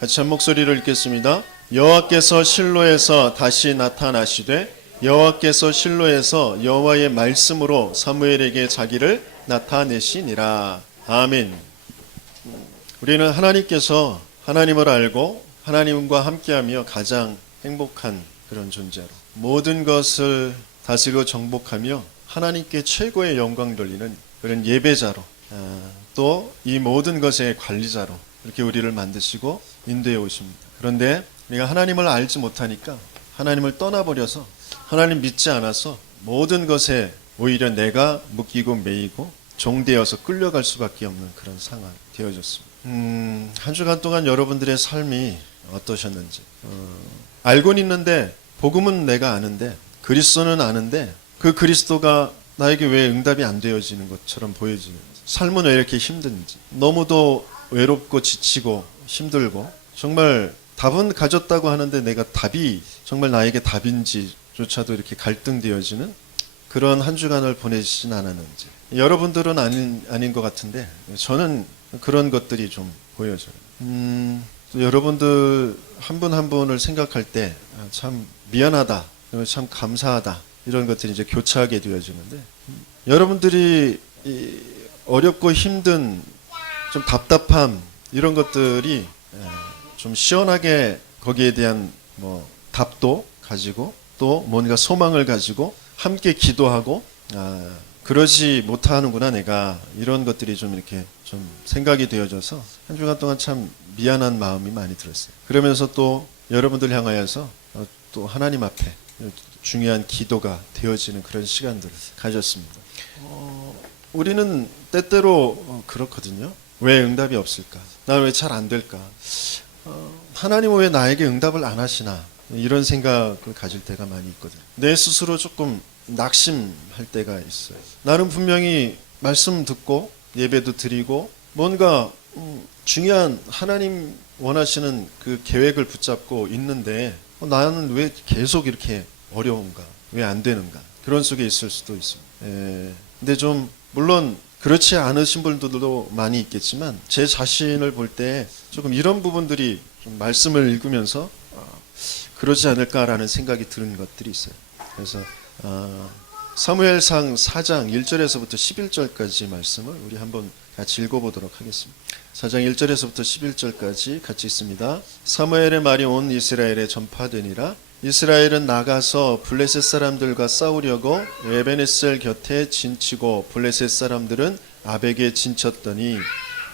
같이 한 목소리를 읽겠습니다. 여호와께서 실로에서 다시 나타나시되 여호와께서 실로에서 여호와의 말씀으로 사무엘에게 자기를 나타내시니라. 아멘. 우리는 하나님께서 하나님을 알고 하나님과 함께하며 가장 행복한 그런 존재로 모든 것을 다스리고 정복하며 하나님께 최고의 영광 돌리는 그런 예배자로 또 이 모든 것의 관리자로 이렇게 우리를 만드시고 인도해 오십니다. 그런데 우리가 하나님을 알지 못하니까 하나님을 떠나버려서 하나님 믿지 않아서 모든 것에 오히려 내가 묶이고 매이고 종되어서 끌려갈 수밖에 없는 그런 상황이 되어졌습니다. 한 주간 동안 여러분들의 삶이 어떠셨는지 알고는 있는데 복음은 내가 아는데 그리스도는 아는데 그 그리스도가 나에게 왜 응답이 안 되어지는 것처럼 보여지는 삶은 왜 이렇게 힘든지 너무도 외롭고 지치고 힘들고 정말 답은 가졌다고 하는데 내가 답이 정말 나에게 답인지조차도 이렇게 갈등되어지는 그런 한 주간을 보내시진 않았는지 여러분들은 아닌 것 같은데 저는 그런 것들이 좀 보여져요. 또 여러분들 한 분 한 분을 생각할 때 참 미안하다, 참 감사하다 이런 것들이 이제 교차하게 되어지는데 여러분들이 어렵고 힘든 좀 답답함 이런 것들이 좀 시원하게 거기에 대한 답도 가지고 또 뭔가 소망을 가지고 함께 기도하고 그러지 못하는구나 내가 이런 것들이 좀 이렇게 좀 생각이 되어져서 한 주간 동안 참 미안한 마음이 많이 들었어요. 그러면서 또 여러분들 향하여서 또 하나님 앞에 중요한 기도가 되어지는 그런 시간들을 가졌습니다. 우리는 때때로 그렇거든요. 왜 응답이 없을까? 난 왜 잘 안 될까? 하나님은 왜 나에게 응답을 안 하시나? 이런 생각을 가질 때가 많이 있거든요. 내 스스로 조금 낙심할 때가 있어요. 나는 분명히 말씀 듣고 예배도 드리고 뭔가 중요한 하나님 원하시는 그 계획을 붙잡고 있는데 나는 왜 계속 이렇게 어려운가? 왜 안 되는가? 그런 속에 있을 수도 있습니다. 근데 좀 물론 그렇지 않으신 분들도 많이 있겠지만 제 자신을 볼 때 조금 이런 부분들이 좀 말씀을 읽으면서 그러지 않을까라는 생각이 드는 것들이 있어요. 그래서 사무엘상 4장 1절에서부터 11절까지 말씀을 우리 한번 같이 읽어보도록 하겠습니다. 4장 1절에서부터 11절까지 같이 있습니다. 사무엘의 말이 온 이스라엘에 전파되니라. 이스라엘은 나가서 블레셋 사람들과 싸우려고 에베네셀 곁에 진치고 블레셋 사람들은 아벡에 진쳤더니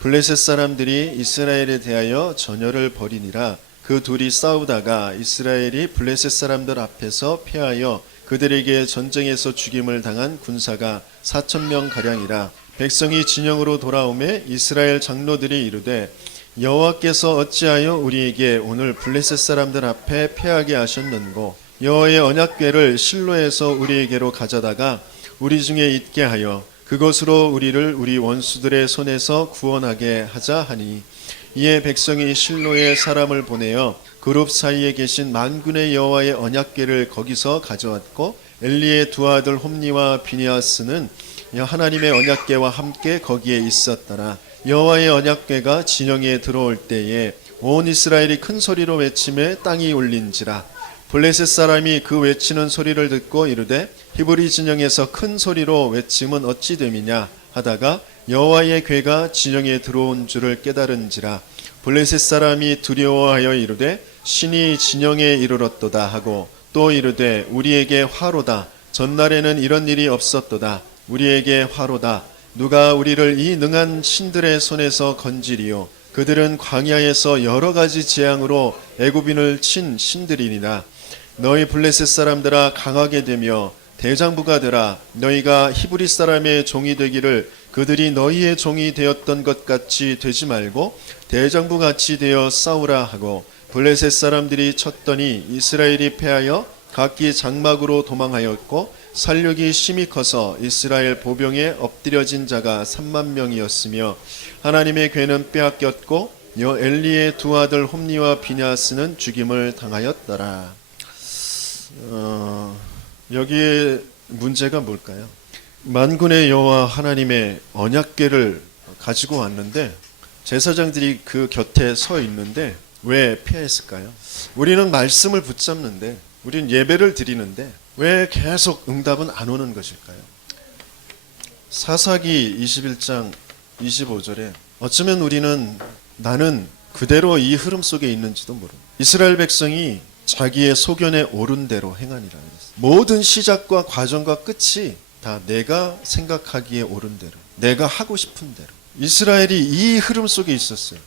블레셋 사람들이 이스라엘에 대하여 전열을 벌이니라. 그 둘이 싸우다가 이스라엘이 블레셋 사람들 앞에서 패하여 그들에게 전쟁에서 죽임을 당한 군사가 4,000명 가량이라. 백성이 진영으로 돌아오매 이스라엘 장로들이 이르되 여호와께서 어찌하여 우리에게 오늘 블레셋 사람들 앞에 패하게 하셨는고 여호와의 언약궤를 실로에서 우리에게로 가져다가 우리 중에 있게 하여 그것으로 우리를 우리 원수들의 손에서 구원하게 하자 하니 이에 백성이 실로에 사람을 보내어 그룹 사이에 계신 만군의 여호와의 언약궤를 거기서 가져왔고 엘리의 두 아들 홈니와 비니아스는 하나님의 언약궤와 함께 거기에 있었더라. 여호와의 언약궤가 진영에 들어올 때에 온 이스라엘이 큰 소리로 외치매 땅이 울린지라. 블레셋 사람이 그 외치는 소리를 듣고 이르되 히브리 진영에서 큰 소리로 외침은 어찌 됨이냐 하다가 여호와의 궤가 진영에 들어온 줄을 깨달은지라. 블레셋 사람이 두려워하여 이르되 신이 진영에 이르렀도다 하고 또 이르되 우리에게 화로다. 전날에는 이런 일이 없었도다. 우리에게 화로다. 누가 우리를 이 능한 신들의 손에서 건지리요. 그들은 광야에서 여러 가지 재앙으로 애굽인을 친 신들이니라. 너희 블레셋 사람들아 강하게 되며 대장부가 되라. 너희가 히브리 사람의 종이 되기를 그들이 너희의 종이 되었던 것 같이 되지 말고 대장부 같이 되어 싸우라 하고 블레셋 사람들이 쳤더니 이스라엘이 패하여 각기 장막으로 도망하였고 살육이 심히 커서 이스라엘 보병에 엎드려진 자가 3만 명이었으며 하나님의 궤는 빼앗겼고 엘리의 두 아들 홈니와 비냐스는 죽임을 당하였더라. 여기에 문제가 뭘까요? 만군의 여호와 하나님의 언약궤를 가지고 왔는데 제사장들이 그 곁에 서 있는데 왜 피했을까요? 우리는 말씀을 붙잡는데, 우리는 예배를 드리는데 왜 계속 응답은 안 오는 것일까요? 사사기 21장 25절에 어쩌면 우리는 나는 그대로 이 흐름 속에 있는지도 모릅니다. 이스라엘 백성이 자기의 소견에 오른 대로 행하니라 그랬어요. 모든 시작과 과정과 끝이 다 내가 생각하기에 옳은 대로, 내가 하고 싶은 대로. 이스라엘이 이 흐름 속에 있었어요.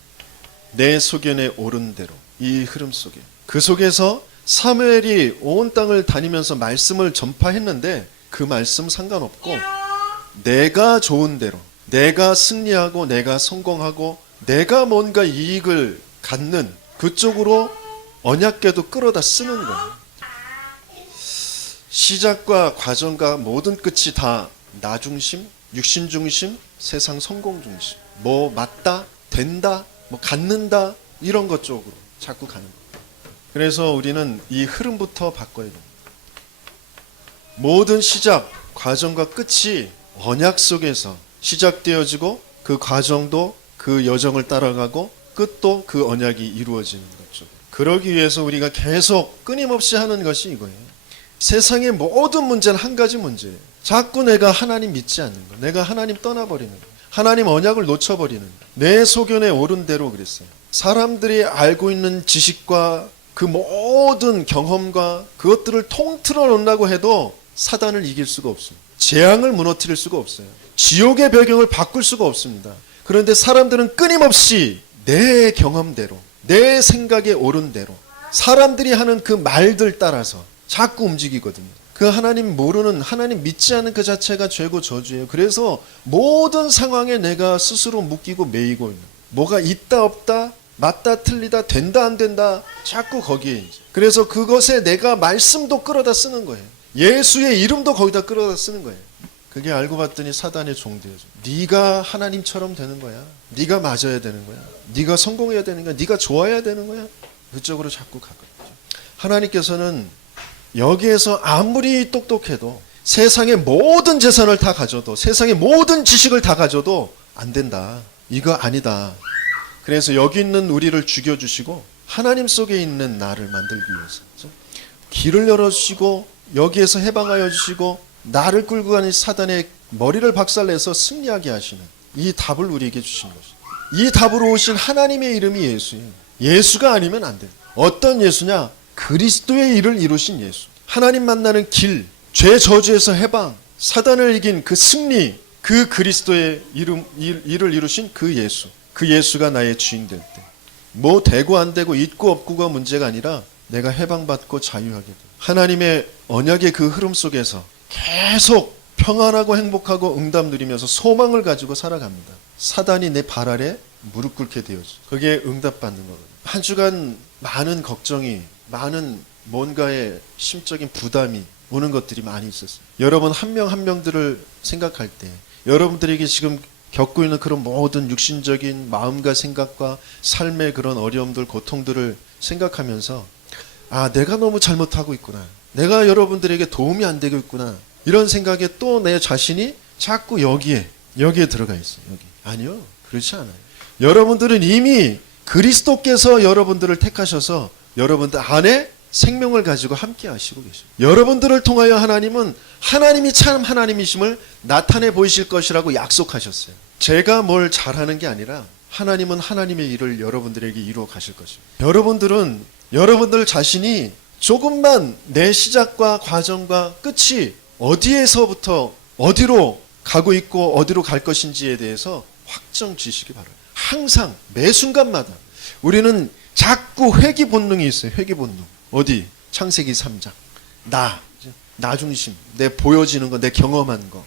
내 소견에 옳은 대로, 이 흐름 속에. 그 속에서 사무엘이 온 땅을 다니면서 말씀을 전파했는데 그 말씀 상관없고 내가 좋은 대로, 내가 승리하고 내가 성공하고 내가 뭔가 이익을 갖는 그쪽으로 언약궤도 끌어다 쓰는 거예요. 시작과 과정과 모든 끝이 다 나 중심, 육신 중심, 세상 성공 중심. 뭐 맞다, 된다, 뭐 갖는다 이런 것 쪽으로 자꾸 가는 거예요. 그래서 우리는 이 흐름부터 바꿔야 됩니다. 모든 시작, 과정과 끝이 언약 속에서 시작되어지고 그 과정도 그 여정을 따라가고 끝도 그 언약이 이루어지는 거죠. 그러기 위해서 우리가 계속 끊임없이 하는 것이 이거예요. 세상의 모든 문제는 한 가지 문제예요. 자꾸 내가 하나님 믿지 않는 거, 내가 하나님 떠나버리는 거, 하나님 언약을 놓쳐버리는 거. 내 소견에 옳은 대로 그랬어요. 사람들이 알고 있는 지식과 그 모든 경험과 그것들을 통틀어 놓는다고 해도 사단을 이길 수가 없습니다. 재앙을 무너뜨릴 수가 없어요. 지옥의 배경을 바꿀 수가 없습니다. 그런데 사람들은 끊임없이 내 경험대로, 내 생각에 옳은 대로, 사람들이 하는 그 말들 따라서 자꾸 움직이거든요. 그 하나님 모르는, 하나님 믿지 않는 그 자체가 죄고 저주예요. 그래서 모든 상황에 내가 스스로 묶이고 매이고 있는, 뭐가 있다 없다, 맞다 틀리다, 된다 안 된다, 자꾸 거기에 이제. 그래서 그것에 내가 말씀도 끌어다 쓰는 거예요. 예수의 이름도 거기다 끌어다 쓰는 거예요. 그게 알고 봤더니 사단의 종되어져. 네가 하나님처럼 되는 거야. 네가 맞아야 되는 거야. 네가 성공해야 되는 거야. 네가 좋아야 되는 거야. 그쪽으로 자꾸 가거든요. 하나님께서는 여기에서 아무리 똑똑해도 세상의 모든 재산을 다 가져도, 세상의 모든 지식을 다 가져도 안 된다. 이거 아니다. 그래서 여기 있는 우리를 죽여주시고 하나님 속에 있는 나를 만들기 위해서 길을 열어주시고 여기에서 해방하여 주시고 나를 끌고 가는 사단의 머리를 박살내서 승리하게 하시는 이 답을 우리에게 주신 것이죠. 이 답으로 오신 하나님의 이름이 예수예요. 예수가 아니면 안 돼요. 어떤 예수냐? 그리스도의 일을 이루신 예수. 하나님 만나는 길, 죄 저주에서 해방, 사단을 이긴 그 승리, 그 그리스도의 일을 이루신 그 예수. 그 예수가 나의 주인 될 때, 뭐 되고 안 되고 있고 없고가 문제가 아니라 내가 해방받고 자유하게 돼. 하나님의 언약의 그 흐름 속에서 계속 평안하고 행복하고 응답 누리면서 소망을 가지고 살아갑니다. 사단이 내 발 아래 무릎 꿇게 되어져. 그게 응답받는 거거든요. 한 주간 많은 걱정이, 많은 뭔가의 심적인 부담이 오는 것들이 많이 있었어요. 여러분 한 명 한 명들을 생각할 때 여러분들에게 지금 겪고 있는 그런 모든 육신적인 마음과 생각과 삶의 그런 어려움들, 고통들을 생각하면서 아, 내가 너무 잘못하고 있구나. 내가 여러분들에게 도움이 안 되고 있구나. 이런 생각에 또 내 자신이 자꾸 여기에 들어가 있어요. 여기. 아니요. 그렇지 않아요. 여러분들은 이미 그리스도께서 여러분들을 택하셔서 여러분들 안에 생명을 가지고 함께 하시고 계십니다. 여러분들을 통하여 하나님은 하나님이 참 하나님이심을 나타내 보이실 것이라고 약속하셨어요. 제가 뭘 잘하는 게 아니라 하나님은 하나님의 일을 여러분들에게 이루어 가실 것입니다. 여러분들은 여러분들 자신이 조금만 내 시작과 과정과 끝이 어디에서부터 어디로 가고 있고 어디로 갈 것인지에 대해서 확정 지시기 바랍니다. 항상 매 순간마다 우리는 자꾸 회귀 본능이 있어요. 회귀 본능. 어디? 창세기 3장. 나 중심. 내 보여지는 거, 내 경험한 거.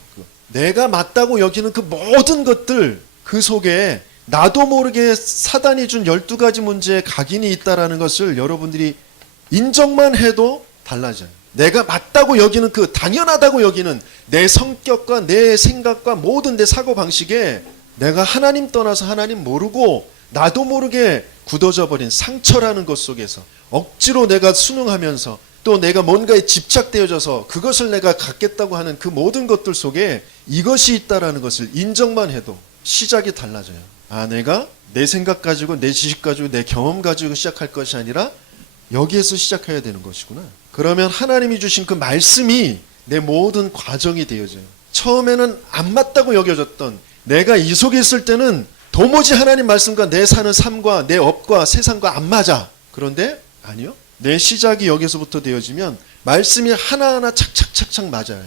내가 맞다고 여기는 그 모든 것들, 그 속에 나도 모르게 사단이 준 12가지 문제에 각인이 있다라는 것을 여러분들이 인정만 해도 달라져요. 내가 맞다고 여기는 그 당연하다고 여기는 내 성격과 내 생각과 모든 내 사고방식에 내가 하나님 떠나서 하나님 모르고 나도 모르게 굳어져 버린 상처라는 것 속에서 억지로 내가 순응하면서 또 내가 뭔가에 집착되어져서 그것을 내가 갖겠다고 하는 그 모든 것들 속에 이것이 있다라는 것을 인정만 해도 시작이 달라져요. 내가 내 생각 가지고 내 지식 가지고 내 경험 가지고 시작할 것이 아니라 여기에서 시작해야 되는 것이구나. 그러면 하나님이 주신 그 말씀이 내 모든 과정이 되어져요. 처음에는 안 맞다고 여겨졌던, 내가 이 속에 있을 때는 도무지 하나님 말씀과 내 사는 삶과 내 업과 세상과 안 맞아. 그런데 아니요, 내 시작이 여기서부터 되어지면 말씀이 하나하나 착착착착 맞아요.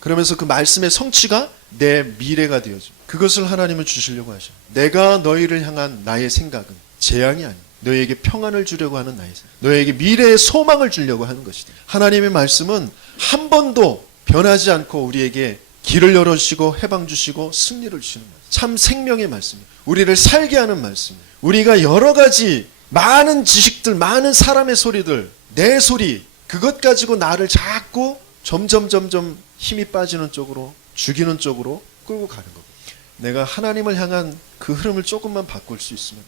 그러면서 그 말씀의 성취가 내 미래가 되어집니다. 그것을 하나님은 주시려고 하셔요. 내가 너희를 향한 나의 생각은 재앙이 아니에요. 너희에게 평안을 주려고 하는 나의 생각, 너희에게 미래의 소망을 주려고 하는 것이다. 하나님의 말씀은 한 번도 변하지 않고 우리에게 길을 열어주시고 해방 주시고 승리를 주시는 말씀, 참 생명의 말씀이에요. 우리를 살게 하는 말씀이에요. 우리가 여러 가지 많은 지식들, 많은 사람의 소리들, 내 소리, 그것 가지고 나를 자꾸 점점 힘이 빠지는 쪽으로, 죽이는 쪽으로 끌고 가는 겁니다. 내가 하나님을 향한 그 흐름을 조금만 바꿀 수 있으면,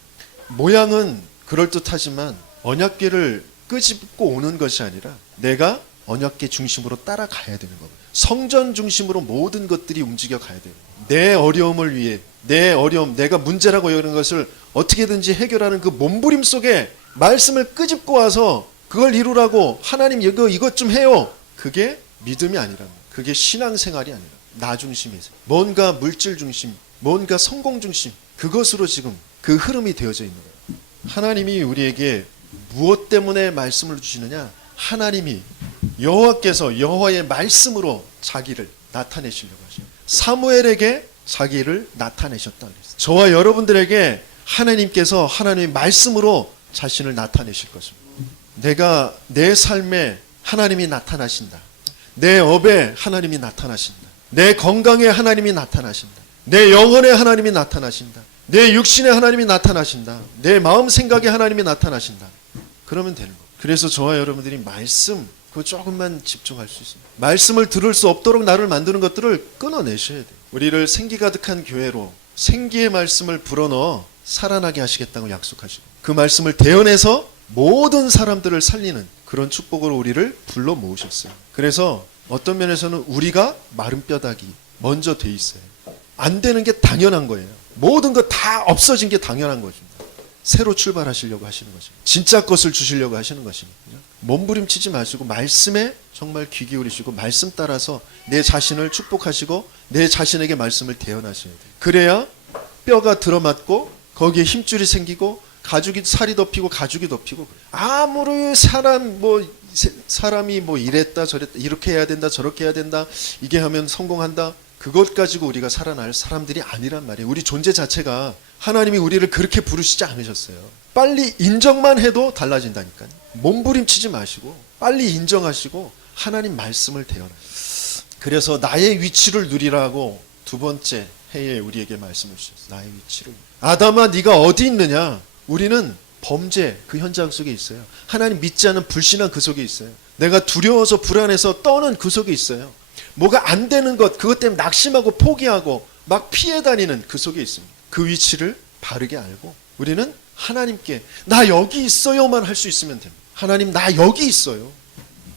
모양은 그럴듯하지만 언약궤를 끄집고 오는 것이 아니라 내가 언약궤 중심으로 따라가야 되는 겁니다. 성전 중심으로 모든 것들이 움직여 가야 돼요. 내 어려움을 위해, 내 어려움, 내가 문제라고 여기는 것을 어떻게든지 해결하는 그 몸부림 속에 말씀을 끄집고 와서 그걸 이루라고, 하나님 이것 좀 해요. 그게 믿음이 아니라, 그게 신앙생활이 아니라 나 중심이세요. 뭔가 물질 중심, 뭔가 성공 중심, 그것으로 지금 그 흐름이 되어져 있는 거예요. 하나님이 우리에게 무엇 때문에 말씀을 주시느냐? 하나님이 여호와께서 여호와의 말씀으로 자기를 나타내시려고 하셔요. 사무엘에게 자기를 나타내셨다 그랬어요. 저와 여러분들에게 하나님께서 하나님의 말씀으로 자신을 나타내실 것입니다. 내가 내 삶에 하나님이 나타나신다. 내 업에 하나님이 나타나신다. 내 건강에 하나님이 나타나신다. 내 영혼에 하나님이 나타나신다. 내 육신에 하나님이 나타나신다. 내 마음 생각에 하나님이 나타나신다. 그러면 되는 거예요. 그래서 저와 여러분들이 말씀, 그거 조금만 집중할 수 있습니다. 말씀을 들을 수 없도록 나를 만드는 것들을 끊어내셔야 돼요. 우리를 생기 가득한 교회로 생기의 말씀을 불어넣어 살아나게 하시겠다고 약속하시고, 그 말씀을 대언해서 모든 사람들을 살리는 그런 축복으로 우리를 불러 모으셨어요. 그래서 어떤 면에서는 우리가 마른 뼈다귀 먼저 돼 있어요. 안 되는 게 당연한 거예요. 모든 거 다 없어진 게 당연한 것입니다. 새로 출발하시려고 하시는 것입니다. 진짜 것을 주시려고 하시는 것입니다. 몸부림치지 마시고 말씀에 정말 귀 기울이시고 말씀 따라서 내 자신을 축복하시고 내 자신에게 말씀을 대언하셔야 돼요. 그래야 뼈가 들어맞고 거기에 힘줄이 생기고 가죽이, 살이 덮이고 가죽이 덮이고, 아무리 사람이 이랬다 저랬다, 이렇게 해야 된다 저렇게 해야 된다, 이게 하면 성공한다, 그것 가지고 우리가 살아날 사람들이 아니란 말이에요. 우리 존재 자체가 하나님이 우리를 그렇게 부르시지 않으셨어요. 빨리 인정만 해도 달라진다니까요. 몸부림치지 마시고 빨리 인정하시고 하나님 말씀을 대언하세요. 그래서 나의 위치를 누리라고 두 번째 해에 우리에게 말씀을 주셨어요. 나의 위치를. 아담아, 네가 어디 있느냐? 우리는 범죄 그 현장 속에 있어요. 하나님 믿지 않은 불신한 그 속에 있어요. 내가 두려워서 불안해서 떠는 그 속에 있어요. 뭐가 안 되는 것, 그것 때문에 낙심하고 포기하고 막 피해 다니는 그 속에 있습니다. 그 위치를 바르게 알고 우리는 하나님께 나 여기 있어요만 할 수 있으면 됩니다. 하나님 나 여기 있어요.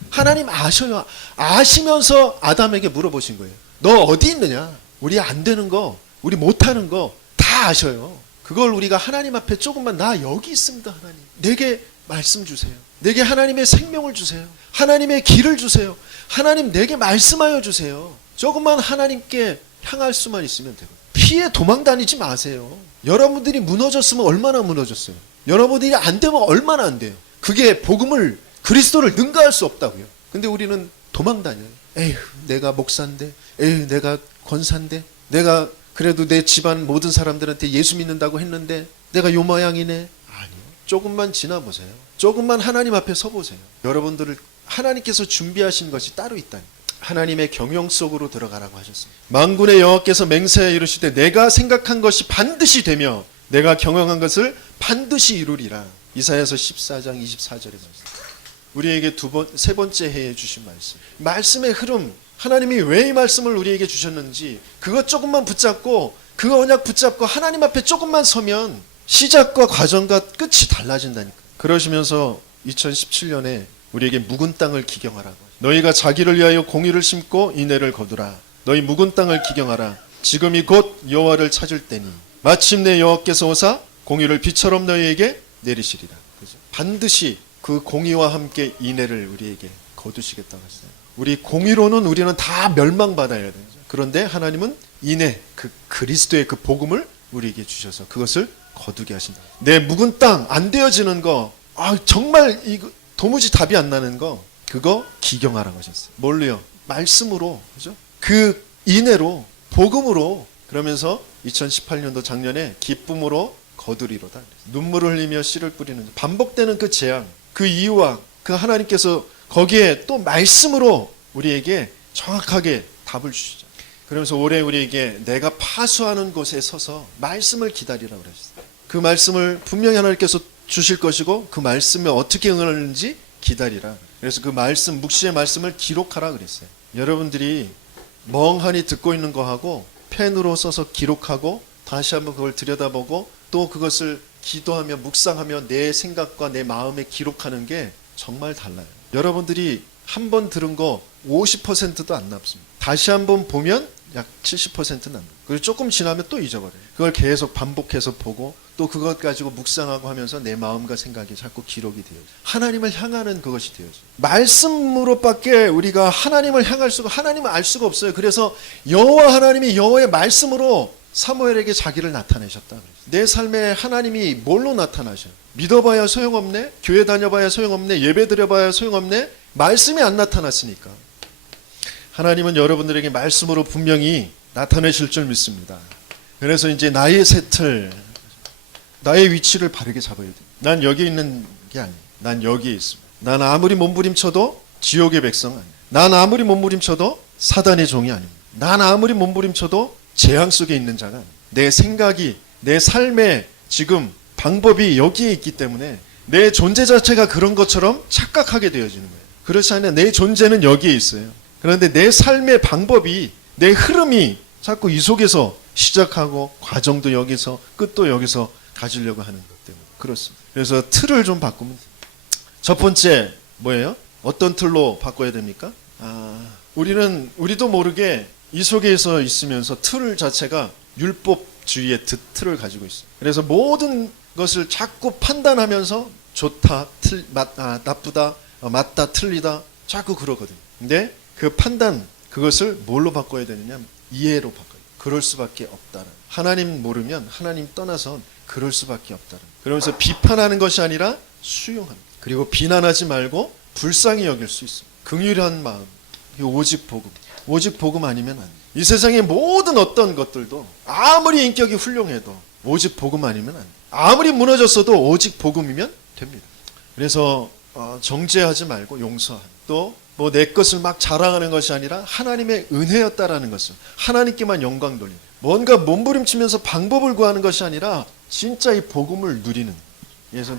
하나님 아셔요. 아시면서 아담에게 물어보신 거예요. 너 어디 있느냐? 우리 안 되는 거, 우리 못하는 거 다 아셔요. 그걸 우리가 하나님 앞에 조금만 나 여기 있습니다. 하나님 내게 말씀 주세요. 내게 하나님의 생명을 주세요. 하나님의 길을 주세요. 하나님 내게 말씀하여 주세요. 조금만 하나님께 향할 수만 있으면 되고 피해 도망 다니지 마세요. 여러분들이 무너졌으면 얼마나 무너졌어요. 여러분들이 안 되면 얼마나 안 돼요. 그게 복음을, 그리스도를 능가할 수 없다고요. 근데 우리는 도망 다녀요. 에휴 내가 목사인데, 에휴 내가 권사인데, 내가 그래도 내 집안 모든 사람들한테 예수 믿는다고 했는데 내가 요 모양이네. 아니요. 조금만 지나보세요. 조금만 하나님 앞에 서보세요. 여러분들을 하나님께서 준비하신 것이 따로 있다니. 하나님의 경영 속으로 들어가라고 하셨습니다. 만군의 여호와께서 맹세하여 이르시되 내가 생각한 것이 반드시 되며 내가 경영한 것을 반드시 이루리라. 이사야서 14장 24절에 말씀. 우리에게 세 번째 해에 주신 말씀. 말씀의 흐름. 하나님이 왜 이 말씀을 우리에게 주셨는지 그것 조금만 붙잡고 그 언약 붙잡고 하나님 앞에 조금만 서면 시작과 과정과 끝이 달라진다니까. 그러시면서 2017년에 우리에게 묵은 땅을 기경하라고. 너희가 자기를 위하여 공의를 심고 인애를 거두라. 너희 묵은 땅을 기경하라. 지금이 곧 여호와를 찾을 때니 마침내 여호와께서 오사 공의를 비처럼 너희에게 내리시리라. 그죠? 반드시 그 공의와 함께 인애를 우리에게 거두시겠다고 했어요. 우리 공의로는 우리는 다 멸망받아야 되죠. 그런데 하나님은 인애, 그 그리스도의 그 복음을 우리에게 주셔서 그것을 거두게 하신다. 내 묵은 땅 안 되어지는 거, 정말 이거 도무지 답이 안 나는 거, 그거 기경하라고 하셨어요. 뭘로요? 말씀으로, 그죠? 그 인애로, 복음으로. 그러면서 2018년도 작년에 기쁨으로 거두리로다. 눈물을 흘리며 씨를 뿌리는 반복되는 그 재앙, 그 이유와 그 하나님께서 거기에 또 말씀으로 우리에게 정확하게 답을 주시죠. 그러면서 올해 우리에게 내가 파수하는 곳에 서서 말씀을 기다리라고 그러셨어요. 그 말씀을 분명히 하나님께서 주실 것이고 그 말씀에 어떻게 응하는지 기다리라. 그래서 그 말씀, 묵시의 말씀을 기록하라 그랬어요. 여러분들이 멍하니 듣고 있는 거하고 펜으로 써서 기록하고 다시 한번 그걸 들여다보고 또 그것을 기도하며 묵상하며 내 생각과 내 마음에 기록하는 게 정말 달라요. 여러분들이 한 번 들은 거 50%도 안 남습니다. 다시 한번 보면 약 70%는 남습니다. 그리고 조금 지나면 또 잊어버려요. 그걸 계속 반복해서 보고 또 그것 가지고 묵상하고 하면서 내 마음과 생각이 자꾸 기록이 되어요. 하나님을 향하는 그것이 되어요. 말씀으로밖에 우리가 하나님을 향할 수가, 하나님을 알 수가 없어요. 그래서 여호와 하나님이 여호와의 말씀으로 사무엘에게 자기를 나타내셨다. 내 삶에 하나님이 뭘로 나타나셔요? 믿어봐야 소용없네? 교회 다녀봐야 소용없네? 예배 드려봐야 소용없네? 말씀이 안 나타났으니까. 하나님은 여러분들에게 말씀으로 분명히 나타내실 줄 믿습니다. 그래서 이제 나의 셋을, 나의 위치를 바르게 잡아야 돼. 난 여기 있는 게 아니에요. 난 여기에 있습니다. 난 아무리 몸부림쳐도 지옥의 백성 아니에요. 난 아무리 몸부림쳐도 사단의 종이 아닙니다. 난 아무리 몸부림쳐도 재앙 속에 있는 자가 아닙니다. 내 생각이, 내 삶의 지금 방법이 여기에 있기 때문에 내 존재 자체가 그런 것처럼 착각하게 되어지는 거예요. 그렇지 않아요. 내 존재는 여기에 있어요. 그런데 내 삶의 방법이, 내 흐름이 자꾸 이 속에서 시작하고 과정도 여기서 끝도 여기서 가지려고 하는 것 때문에 그렇습니다. 그래서 틀을 좀 바꾸면, 첫 번째 뭐예요? 어떤 틀로 바꿔야 됩니까? 우리도 모르게 이 속에서 있으면서 틀 자체가 율법주의의 틀을 가지고 있어요. 그래서 모든 것을 자꾸 판단하면서 좋다, 나쁘다, 맞다, 틀리다 자꾸 그러거든요. 근데 그 판단, 그것을 뭘로 바꿔야 되느냐? 이해로 바꿔요. 그럴 수밖에 없다는. 하나님 모르면, 하나님 떠나선 그럴 수밖에 없다는. 그러면서 비판하는 것이 아니라 수용합니다. 그리고 비난하지 말고 불쌍히 여길 수 있습니다. 긍휼한 마음, 오직 복음. 오직 복음 아니면 안 돼요. 이 세상의 모든 어떤 것들도 아무리 인격이 훌륭해도 오직 복음 아니면 안 돼요. 아무리 무너졌어도 오직 복음이면 됩니다. 그래서 정죄하지 말고 용서하는, 또 뭐 내 것을 막 자랑하는 것이 아니라 하나님의 은혜였다라는 것을 하나님께만 영광 돌리는, 뭔가 몸부림치면서 방법을 구하는 것이 아니라 진짜 이 복음을 누리는. 그래서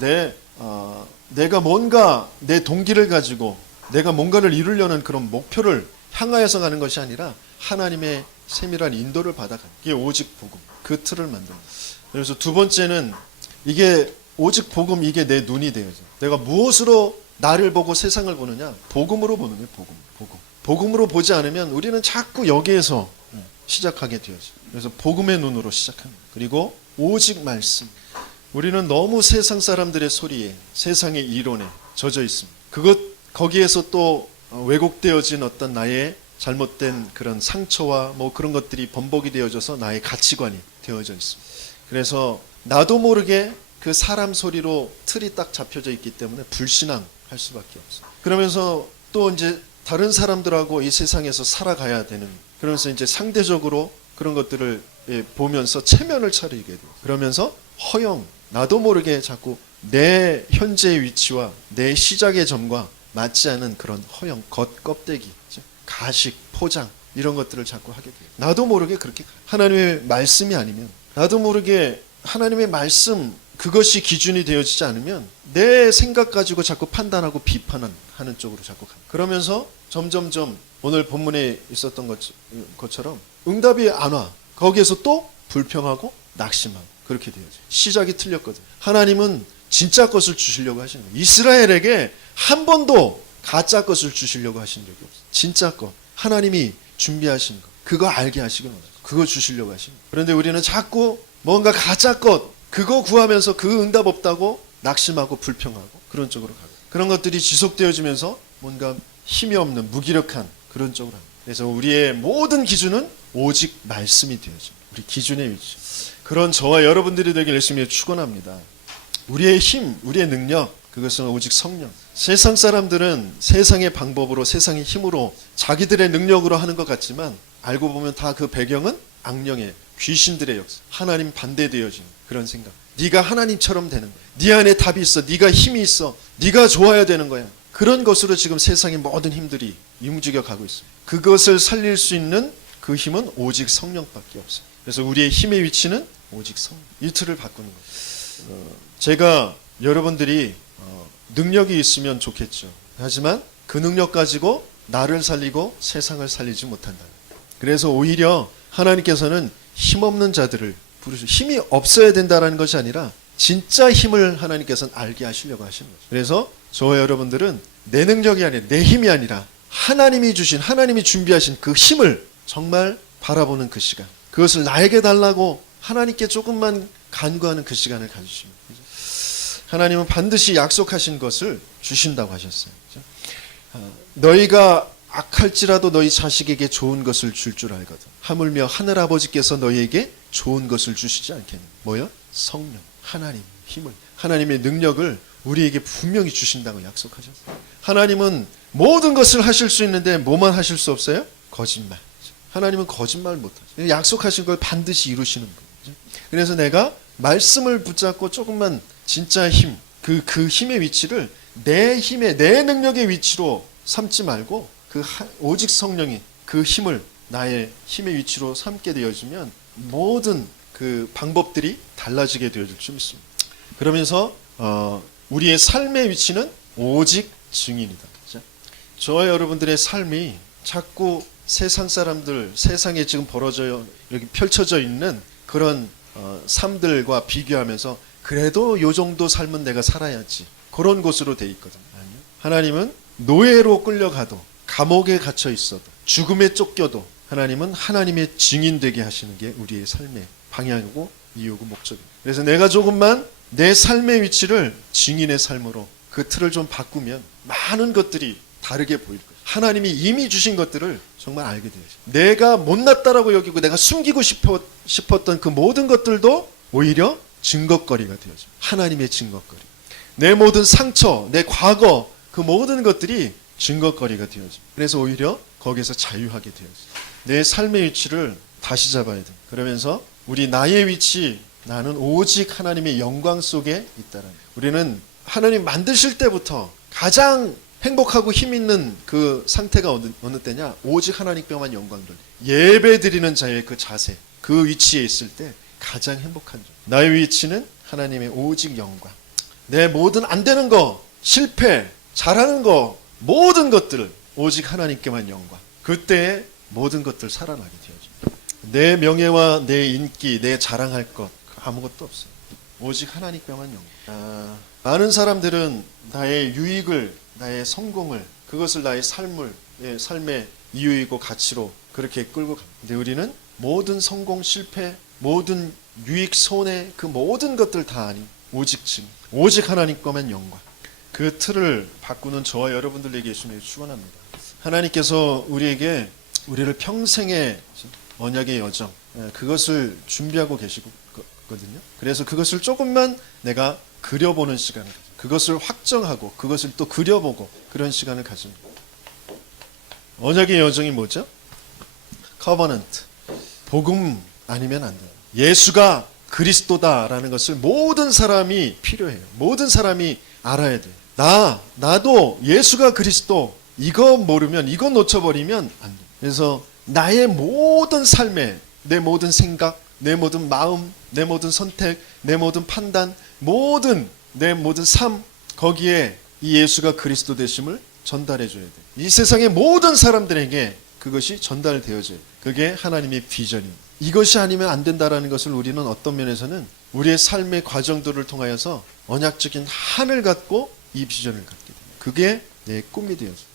내가 뭔가 내 동기를 가지고 내가 뭔가를 이루려는 그런 목표를 향하여서 가는 것이 아니라 하나님의 세밀한 인도를 받아가는, 이게 오직 복음, 그 틀을 만드는. 그래서 두 번째는 이게 오직 복음, 이게 내 눈이 되어져. 내가 무엇으로 나를 보고 세상을 보느냐? 복음으로 보는 거예요. 복음으로 보지 않으면 우리는 자꾸 여기에서 시작하게 되어져. 그래서 복음의 눈으로 시작합니다. 그리고 오직 말씀. 우리는 너무 세상 사람들의 소리에, 세상의 이론에 젖어 있습니다. 거기에서 또 왜곡되어진 어떤 나의 잘못된 그런 상처와 뭐 그런 것들이 번복이 되어져서 나의 가치관이 되어져 있습니다. 그래서 나도 모르게 그 사람 소리로 틀이 딱 잡혀져 있기 때문에 불신앙할 수밖에 없어요. 그러면서 또 이제 다른 사람들하고 이 세상에서 살아가야 되는, 그러면서 이제 상대적으로 그런 것들을 보면서 체면을 차리게 돼요. 그러면서 허영, 나도 모르게 자꾸 내 현재의 위치와 내 시작의 점과 맞지 않은 그런 허영, 겉껍데기, 가식, 포장, 이런 것들을 자꾸 하게 돼요. 나도 모르게 그렇게 하나님의 말씀이 아니면, 나도 모르게 하나님의 말씀, 그것이 기준이 되어지지 않으면 내 생각 가지고 자꾸 판단하고 비판하는 쪽으로 자꾸 가요. 그러면서 점점점 오늘 본문에 있었던 것처럼 응답이 안 와. 거기에서 또 불평하고 낙심하고 그렇게 되어져요. 시작이 틀렸거든요. 하나님은 진짜 것을 주시려고 하시는 거예요. 이스라엘에게 한 번도 가짜 것을 주시려고 하신 적이 없어요. 진짜 것, 하나님이 준비하신 것, 그거 알게 하시고 그거 주시려고 하신 거예요. 그런데 우리는 자꾸 뭔가 가짜 것 그거 구하면서 그 응답 없다고 낙심하고 불평하고 그런 쪽으로 가고, 그런 것들이 지속되어지면서 뭔가 힘이 없는 무기력한 그런 쪽으로 합니다. 그래서 우리의 모든 기준은 오직 말씀이 되어집니다. 우리 기준의 위치. 그런 저와 여러분들이 되길 열심히 축원합니다. 우리의 힘, 우리의 능력, 그것은 오직 성령. 세상 사람들은 세상의 방법으로, 세상의 힘으로, 자기들의 능력으로 하는 것 같지만 알고 보면 다 그 배경은 악령의 귀신들의 역사, 하나님 반대되어지는 그런 생각. 네가 하나님처럼 되는 거야. 네 안에 답이 있어. 네가 힘이 있어. 네가 좋아야 되는 거야. 그런 것으로 지금 세상의 모든 힘들이 움직여 가고 있습니다. 그것을 살릴 수 있는 그 힘은 오직 성령밖에 없어요. 그래서 우리의 힘의 위치는 오직 성령. 이 틀을 바꾸는 거예요. 제가 여러분들이 능력이 있으면 좋겠죠. 하지만 그 능력 가지고 나를 살리고 세상을 살리지 못한다. 그래서 오히려 하나님께서는 힘없는 자들을 부르시고, 힘이 없어야 된다는 것이 아니라 진짜 힘을 하나님께서는 알게 하시려고 하시는 거죠. 그래서 저와 여러분들은 내 능력이 아니라, 내 힘이 아니라 하나님이 주신, 하나님이 준비하신 그 힘을 정말 바라보는 그 시간, 그것을 나에게 달라고 하나님께 조금만 간구하는 그 시간을 가지십니다. 하나님은 반드시 약속하신 것을 주신다고 하셨어요. 너희가 악할지라도 너희 자식에게 좋은 것을 줄 줄 알거든. 하물며 하늘아버지께서 너희에게 좋은 것을 주시지 않겠니? 뭐요? 성령, 하나님, 힘을, 하나님의 능력을 우리에게 분명히 주신다고 약속하셨어요. 하나님은 모든 것을 하실 수 있는데 뭐만 하실 수 없어요? 거짓말. 하나님은 거짓말 못하죠. 약속하신 걸 반드시 이루시는 거죠. 그래서 내가 말씀을 붙잡고 조금만 진짜 힘, 그 힘의 위치를 내 힘의, 내 능력의 위치로 삼지 말고 오직 성령이 그 힘을 나의 힘의 위치로 삼게 되어지면 모든 그 방법들이 달라지게 되어질 줄 믿습니다. 그러면서 우리의 삶의 위치는 오직 증인이다. 그렇죠? 저와 여러분들의 삶이 자꾸 세상 사람들, 세상에 지금 여기 펼쳐져 있는 그런 삶들과 비교하면서 그래도 요 정도 삶은 내가 살아야지, 그런 곳으로 돼 있거든요. 아니요. 하나님은 노예로 끌려가도, 감옥에 갇혀 있어도, 죽음에 쫓겨도 하나님은 하나님의 증인되게 하시는 게 우리의 삶의 방향이고 이유고 목적입니다. 그래서 내가 조금만 내 삶의 위치를 증인의 삶으로 그 틀을 좀 바꾸면 많은 것들이 다르게 보일 거예요. 하나님이 이미 주신 것들을 정말 알게 되죠. 내가 못났다라고 여기고 내가 숨기고 싶었던 그 모든 것들도 오히려 증거거리가 되어져. 하나님의 증거거리. 내 모든 상처, 내 과거, 그 모든 것들이 증거거리가 되어져. 그래서 오히려 거기서 자유하게 되어져. 내 삶의 위치를 다시 잡아야 돼. 그러면서 나의 위치, 나는 오직 하나님의 영광 속에 있다는 거예요. 우리는 하나님 만드실 때부터 가장 행복하고 힘 있는 그 상태가 어느 때냐? 오직 하나님께만 영광 돌리. 예배 드리는 자의 그 자세, 그 위치에 있을 때 가장 행복한 점. 나의 위치는 하나님의 오직 영광. 내 모든 안 되는 거, 실패, 잘하는 거, 모든 것들을 오직 하나님께만 영광. 그때에 모든 것들 살아나게 되어집니다. 내 명예와 내 인기, 내 자랑할 것 아무것도 없어요. 오직 하나님께만 영광. 많은 사람들은 나의 유익을, 나의 성공을, 그것을 나의 삶의 이유이고 가치로 그렇게 끌고 갑니다. 근데 우리는 모든 성공, 실패, 모든 유익, 손해, 그 모든 것들 다 아닌 오직 증, 오직 하나님께만 영광. 그 틀을 바꾸는 저와 여러분들에게 예수님을 축원합니다. 하나님께서 우리를 평생의 언약의 여정, 그것을 준비하고 계시거든요. 그래서 그것을 조금만 내가 그려보는 시간을 가져. 그것을 확정하고 그것을 또 그려보고 그런 시간을 가집니다. 언약의 여정이 뭐죠? 커버넌트. 복음 아니면 안 돼요. 예수가 그리스도다라는 것을 모든 사람이 필요해요. 모든 사람이 알아야 돼요. 나도 예수가 그리스도, 이거 모르면, 이거 놓쳐버리면 안 돼요. 그래서 나의 모든 삶에, 내 모든 생각, 내 모든 마음, 내 모든 선택, 내 모든 판단, 내 모든 삶, 거기에 이 예수가 그리스도 되심을 전달해 줘야 돼요. 이 세상의 모든 사람들에게 그것이 전달되어져요. 그게 하나님의 비전입니다. 이것이 아니면 안 된다라는 것을 우리는 어떤 면에서는 우리의 삶의 과정들을 통하여서 언약적인 한을 갖고 이 비전을 갖게 됩니다. 그게 내 꿈이 되어져요.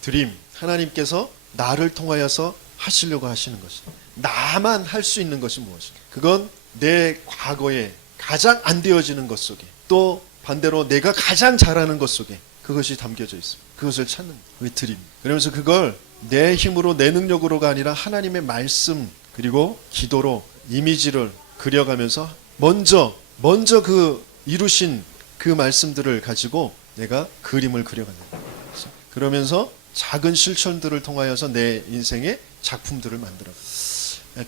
드림. 하나님께서 나를 통하여서 하시려고 하시는 것이, 나만 할 수 있는 것이 무엇인가? 그건 내 과거에 가장 안 되어지는 것 속에, 또 반대로 내가 가장 잘하는 것 속에 그것이 담겨져 있습니다. 그것을 찾는 왜 드립니다. 그러면서 그걸 내 힘으로 내 능력으로가 아니라 하나님의 말씀 그리고 기도로 이미지를 그려가면서 먼저 그 이루신 그 말씀들을 가지고 내가 그림을 그려간다. 그러면서 작은 실천들을 통하여서 내 인생의 작품들을 만들어.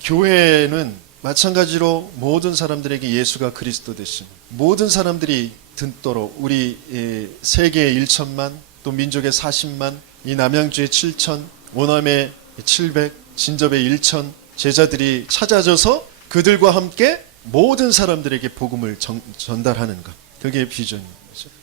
교회는 마찬가지로 모든 사람들에게 예수가 그리스도 되신, 모든 사람들이 듣도록 우리 세계의 1천만, 또 민족의 40만, 이 남양주의 7천, 오남의 700, 진접의 1천 제자들이 찾아져서 그들과 함께 모든 사람들에게 복음을 전달하는 것. 그게 비전입니다.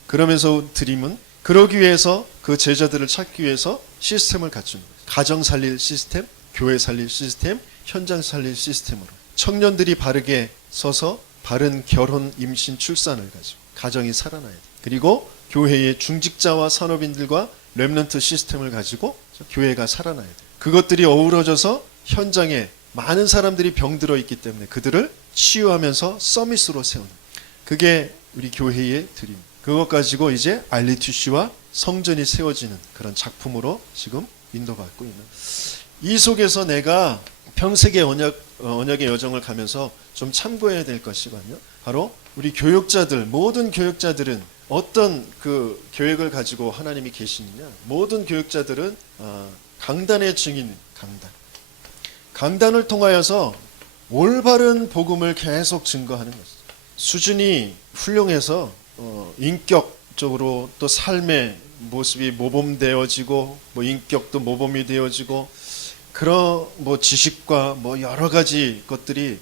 그러면서 드림은 그러기 위해서 그 제자들을 찾기 위해서 시스템을 갖추는 거예요. 가정 살릴 시스템, 교회 살릴 시스템, 현장 살릴 시스템으로 청년들이 바르게 서서 바른 결혼, 임신, 출산을 가지고 가정이 살아나야 돼요. 그리고 교회의 중직자와 산업인들과 렘넌트 시스템을 가지고 교회가 살아나야 돼요. 그것들이 어우러져서 현장에 많은 사람들이 병들어 있기 때문에 그들을 치유하면서 서밋으로 세우는, 그게 우리 교회의 드림. 그것 가지고 이제 RUTC와 성전이 세워지는 그런 작품으로 지금 인도받고 있는, 이 속에서 내가 평생의 언약의 여정을 가면서 좀 참고해야 될 것이거든요. 바로 우리 교육자들, 모든 교육자들은 어떤 그 계획을 가지고 하나님이 계시느냐. 모든 교육자들은 강단의 증인, 강단을 통하여서 올바른 복음을 계속 증거하는 것이죠. 수준이 훌륭해서 인격적으로 또 삶의 모습이 모범되어지고, 인격도 모범이 되어지고, 그런 지식과 여러 가지 것들이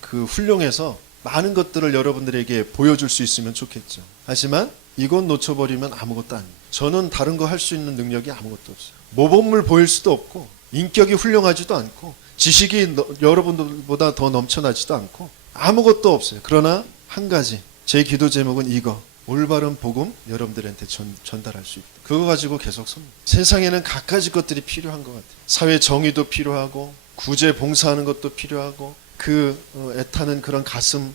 그 훌륭해서 많은 것들을 여러분들에게 보여줄 수 있으면 좋겠죠. 하지만 이건 놓쳐버리면 아무것도 아니에요. 저는 다른 거 할 수 있는 능력이 아무것도 없어요. 모범을 보일 수도 없고, 인격이 훌륭하지도 않고, 지식이 여러분들보다 더 넘쳐나지도 않고, 아무것도 없어요. 그러나 한 가지, 제 기도 제목은 이거, 올바른 복음 여러분들한테 전달할 수 있다. 그거 가지고 계속 섭니다. 세상에는 갖가지 것들이 필요한 것 같아요. 사회 정의도 필요하고, 구제 봉사하는 것도 필요하고, 그 애타는 그런 가슴,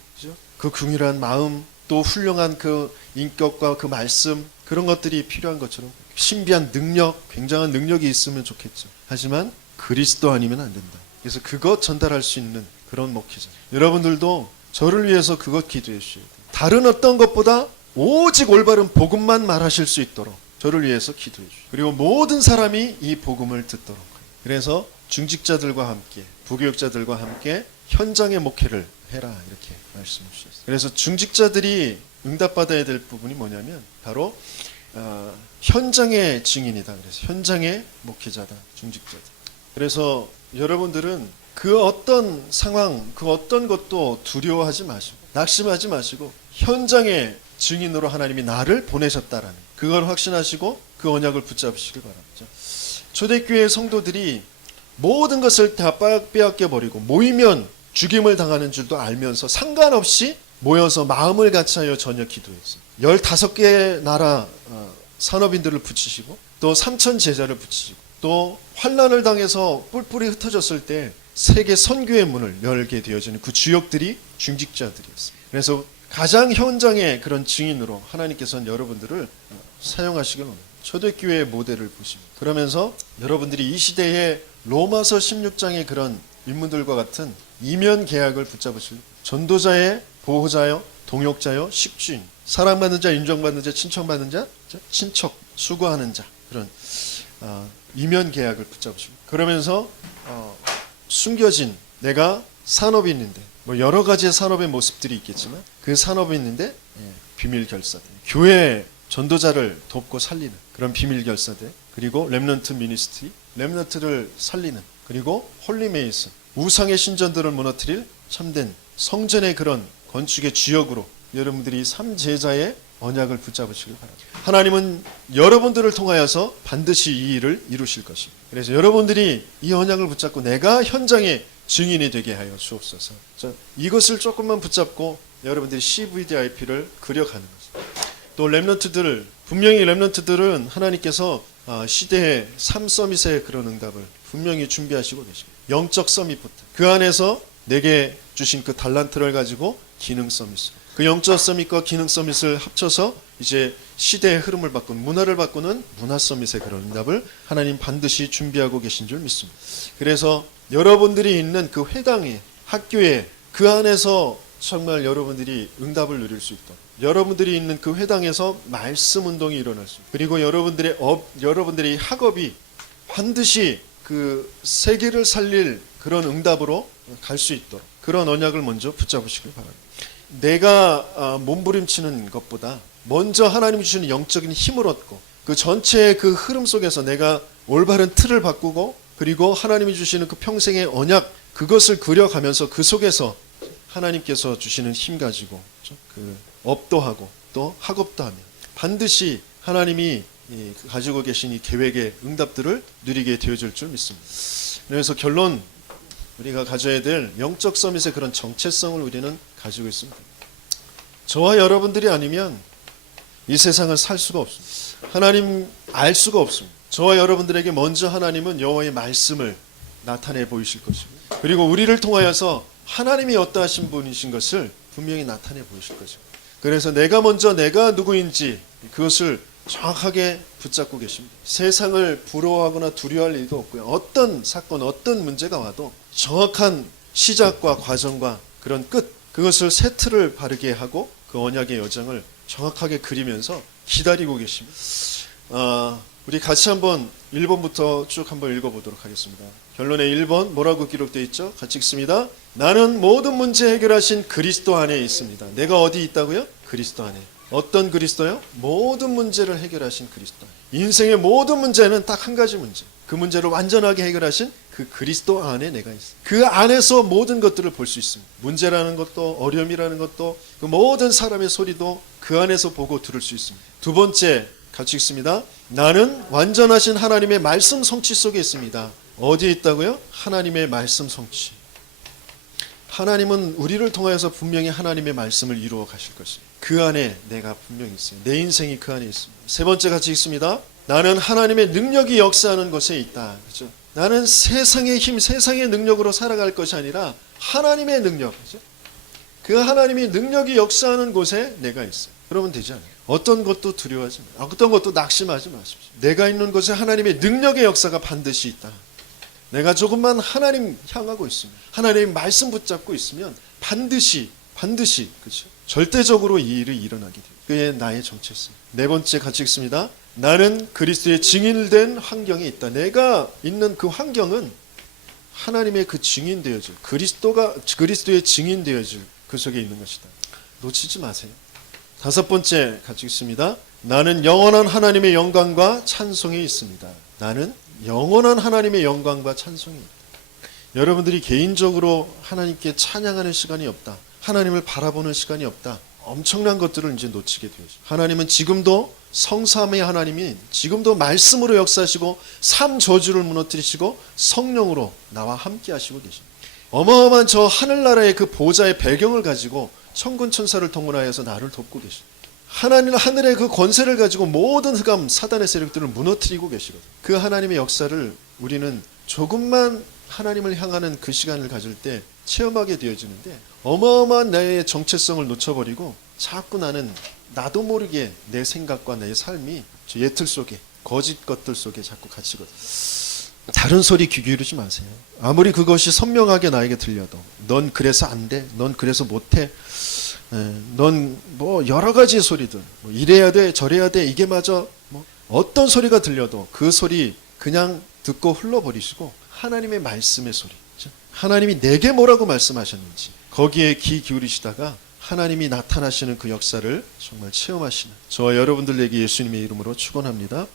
그 긍휼한 마음, 또 훌륭한 그 인격과 그 말씀, 그런 것들이 필요한 것처럼 신비한 능력, 굉장한 능력이 있으면 좋겠죠. 하지만 그리스도 아니면 안 된다. 그래서 그것 전달할 수 있는 그런 목회자. 여러분들도 저를 위해서 그것 기도해 주셔야 돼요. 다른 어떤 것보다 오직 올바른 복음만 말하실 수 있도록 저를 위해서 기도해 주시고, 그리고 모든 사람이 이 복음을 듣도록. 그래서 중직자들과 함께, 부교육자들과 함께 현장의 목회를 해라, 이렇게 말씀해 주셨어요. 그래서 중직자들이 응답받아야 될 부분이 뭐냐면 바로 현장의 증인이다. 그래서 현장의 목회자다, 중직자들. 그래서 여러분들은 그 어떤 상황, 그 어떤 것도 두려워하지 마시고 낙심하지 마시고 현장의 증인으로 하나님이 나를 보내셨다라는 그걸 확신하시고 그 언약을 붙잡으시길 바랍니다. 초대교회 성도들이 모든 것을 다 빼앗겨버리고 모이면 죽임을 당하는 줄도 알면서 상관없이 모여서 마음을 같이하여 저녁 기도했어요. 15개의 나라 산업인들을 붙이시고 또 3천 제자를 붙이시고 또 환난을 당해서 뿔뿔이 흩어졌을 때 세계 선교의 문을 열게 되어지는 그 주역들이 중직자들이었습니다. 그래서 가장 현장의 그런 증인으로 하나님께서는 여러분들을 사용하시길 원합니다. 초대교회의 모델을 보십니다. 그러면서 여러분들이 이 시대에 로마서 16장의 그런 인물들과 같은 이면 계약을 붙잡으실, 전도자의 보호자요, 동역자요, 식주인, 사랑받는 자, 인정받는 자, 친척받는 자, 친척, 수고하는 자, 그런 이면 계약을 붙잡으시고, 그러면서 숨겨진 내가 산업인인데 여러 가지의 산업의 모습들이 있겠지만 그 산업이 있는데 비밀 결사대, 교회 전도자를 돕고 살리는 그런 비밀 결사대, 그리고 렘넌트 미니스트리, 렘넌트를 살리는, 그리고 홀리메이슨, 우상의 신전들을 무너뜨릴 참된 성전의 그런 건축의 주역으로 여러분들이 삼제자의 언약을 붙잡으시길 바랍니다. 하나님은 여러분들을 통하여서 반드시 이 일을 이루실 것입니다. 그래서 여러분들이 이 언약을 붙잡고 내가 현장의 증인이 되게 하여 주옵소서. 이것을 조금만 붙잡고 여러분들이 CVDIP를 그려가는 것입니다. 또 렘넌트들, 분명히 렘넌트들은 하나님께서 시대의 3서밋의 그런 응답을 분명히 준비하시고 계십니다. 영적 서밋부터 그 안에서 내게 주신 그 달란트를 가지고 기능 서밋, 그 영적 서밋과 기능 서밋을 합쳐서 이제 시대의 흐름을 바꾸는, 문화를 바꾸는 문화 서밋의 그런 응답을 하나님 반드시 준비하고 계신 줄 믿습니다. 그래서 여러분들이 있는 그 회당에, 학교에, 그 안에서 정말 여러분들이 응답을 누릴 수 있도록, 여러분들이 있는 그 회당에서 말씀 운동이 일어날 수 있도록, 그리고 여러분들의 학업이 반드시 그 세계를 살릴 그런 응답으로 갈 수 있도록 그런 언약을 먼저 붙잡으시길 바랍니다. 내가 몸부림치는 것보다 먼저 하나님이 주시는 영적인 힘을 얻고 그 전체의 그 흐름 속에서 내가 올바른 틀을 바꾸고, 그리고 하나님이 주시는 그 평생의 언약, 그것을 그려가면서 그 속에서 하나님께서 주시는 힘 가지고 그 업도 하고 또 학업도 하면 반드시 하나님이 가지고 계신 이 계획의 응답들을 누리게 되어질 줄 믿습니다. 그래서 결론, 우리가 가져야 될 영적 서밋의 그런 정체성을 우리는 가지고 있습니다. 저와 여러분들이 아니면 이 세상을 살 수가 없습니다. 하나님 알 수가 없습니다. 저와 여러분들에게 먼저 하나님은 여호와의 말씀을 나타내 보이실 것이고, 그리고 우리를 통하여서 하나님이 어떠하신 분이신 것을 분명히 나타내 보이실 것이고, 그래서 내가 먼저 내가 누구인지 그것을 정확하게 붙잡고 계십니다. 세상을 부러워하거나 두려워할 일도 없고요. 어떤 사건, 어떤 문제가 와도 정확한 시작과 과정과 그런 끝, 그것을 세 틀을 바르게 하고 그 언약의 여정을 정확하게 그리면서 기다리고 계십니다. 우리 같이 한번 1번부터 쭉 한번 읽어보도록 하겠습니다. 결론에 1번 뭐라고 기록되어 있죠? 같이 읽습니다. 나는 모든 문제 해결하신 그리스도 안에 있습니다. 내가 어디 있다고요? 그리스도 안에. 어떤 그리스도요? 모든 문제를 해결하신 그리스도. 인생의 모든 문제는 딱 한 가지 문제. 그 문제를 완전하게 해결하신 그 그리스도 안에 내가 있어요. 그 안에서 모든 것들을 볼 수 있습니다. 문제라는 것도, 어려움이라는 것도, 그 모든 사람의 소리도 그 안에서 보고 들을 수 있습니다. 두 번째 같이 읽습니다. 나는 완전하신 하나님의 말씀 성취 속에 있습니다. 어디에 있다고요? 하나님의 말씀 성취. 하나님은 우리를 통하여서 분명히 하나님의 말씀을 이루어 가실 것입니다. 그 안에 내가 분명히 있어요. 내 인생이 그 안에 있습니다. 세 번째 같이 읽습니다. 나는 하나님의 능력이 역사하는 곳에 있다. 그렇죠? 나는 세상의 힘, 세상의 능력으로 살아갈 것이 아니라 하나님의 능력, 그렇죠? 그 하나님이 능력이 역사하는 곳에 내가 있어요. 그러면 되지 않아요? 어떤 것도 두려워하지 마세요. 어떤 것도 낙심하지 마십시오. 내가 있는 곳에 하나님의 능력의 역사가 반드시 있다. 내가 조금만 하나님 향하고 있으면, 하나님의 말씀 붙잡고 있으면 반드시 그렇죠? 절대적으로 이 일이 일어나게 돼요. 그게 나의 정체성. 네 번째 같이 읽습니다. 나는 그리스도의 증인된 환경에 있다. 내가 있는 그 환경은 하나님의 그 증인 되어질, 그리스도의 증인 되어질 그 속에 있는 것이다. 놓치지 마세요. 다섯 번째 같이 읽습니다. 나는 영원한 하나님의 영광과 찬송이 있습니다. 나는 영원한 하나님의 영광과 찬송이 있다. 여러분들이 개인적으로 하나님께 찬양하는 시간이 없다. 하나님을 바라보는 시간이 없다. 엄청난 것들을 이제 놓치게 되죠. 하나님은 지금도 성삼의 하나님이 지금도 말씀으로 역사하시고 삶 저주를 무너뜨리시고 성령으로 나와 함께 하시고 계십니다. 어마어마한 저 하늘나라의 그 보좌의 배경을 가지고 천군 천사를 동원하여서 나를 돕고 계십니다. 하나님은 하늘의 그 권세를 가지고 모든 흑암 사단의 세력들을 무너뜨리고 계시거든요. 그 하나님의 역사를 우리는 조금만 하나님을 향하는 그 시간을 가질 때 체험하게 되어지는데, 어마어마한 나의 정체성을 놓쳐버리고 자꾸 나도 모르게 내 생각과 내 삶이 저 예틀 속에, 거짓 것들 속에 자꾸 갇히거든요. 다른 소리 귀 기울이지 마세요. 아무리 그것이 선명하게 나에게 들려도 넌 그래서 안 돼, 넌 그래서 못해, 넌 뭐 여러 가지 소리들, 뭐 이래야 돼, 저래야 돼, 이게 맞아, 뭐 어떤 소리가 들려도 그 소리 그냥 듣고 흘러버리시고 하나님의 말씀의 소리, 하나님이 내게 뭐라고 말씀하셨는지 거기에 귀 기울이시다가 하나님이 나타나시는 그 역사를 정말 체험하시는 저와 여러분들에게 예수님의 이름으로 축원합니다.